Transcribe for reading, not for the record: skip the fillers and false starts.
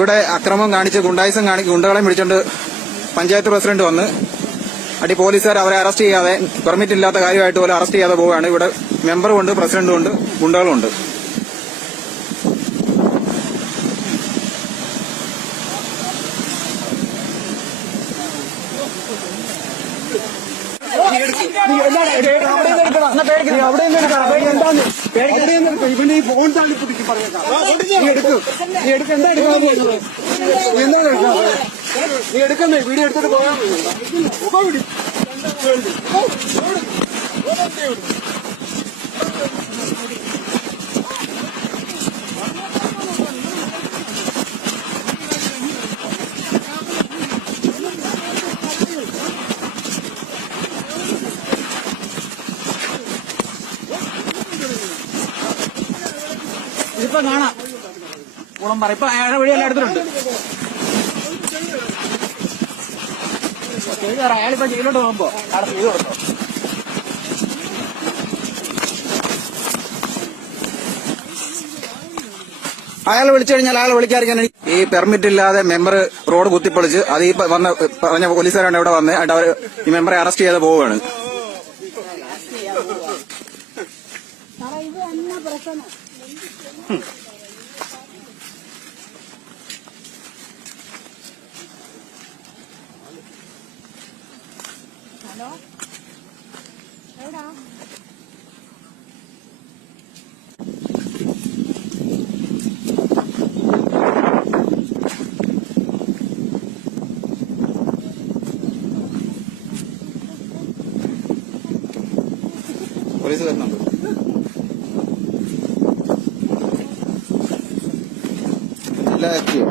ഇവിടെ അക്രമം കാണിച്ച് ഗുണ്ടകളെ പിടിച്ചോണ്ട് പഞ്ചായത്ത് പ്രസിഡന്റ് വന്ന് പോലീസുകാർ അവരെ അറസ്റ്റ് ചെയ്യാതെ പെർമിറ്റ് ഇല്ലാത്ത കാര്യമായിട്ട് പോലും അറസ്റ്റ് ചെയ്യാതെ പോവുകയാണ്. ഇവിടെ മെമ്പറും ഉണ്ട്, പ്രസിഡന്റും ഉണ്ട്, ഗുണ്ടകളും ഉണ്ട്. ഇവന് ഈ ഫോൺ തള്ളിപ്പിടിച്ച് പറഞ്ഞേക്കാം. നീ എടുക്കുന്നേ വീഡിയോ എടുത്തിട്ട് പോയാൽ ഇപ്പൊ കാണാം. കുളമ്പറ ഇപ്പൊ അയാളുടെ വഴിയെല്ലാം എടുത്തിട്ടുണ്ട്. അയാളിപ്പോ ജയിലോട്ട് പോകുമ്പോ അവിടെ ചെയ്തു കൊടുത്തോ. അയാളെ വിളിച്ചു കഴിഞ്ഞാൽ അയാളെ വിളിക്കാതിരിക്കാൻ ഈ പെർമിറ്റ് ഇല്ലാതെ മെമ്പർ റോഡ് കുത്തിപ്പൊളിച്ച് അത് ഈ പറഞ്ഞ പോലീസുകാരാണ് ഇവിടെ വന്ന് അവർ ഈ മെമ്പറെ അറസ്റ്റ് ചെയ്ത് പോവുകയാണ്. ഹലോ എവിടാ? പോലീസ് വരുന്നുണ്ട്. എല്ലാം എത്തിയോ?